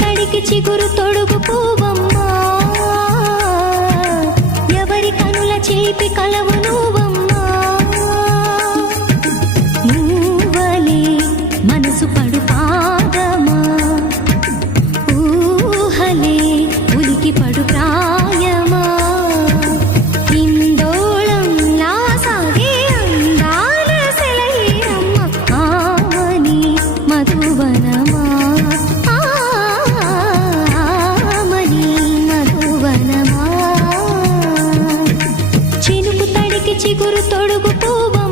కడికి చిగురు తొడుగు పూవమ్మా ఎవరి కనుల చేపి కలవు నువ్వు గురు తొడుగు పూవా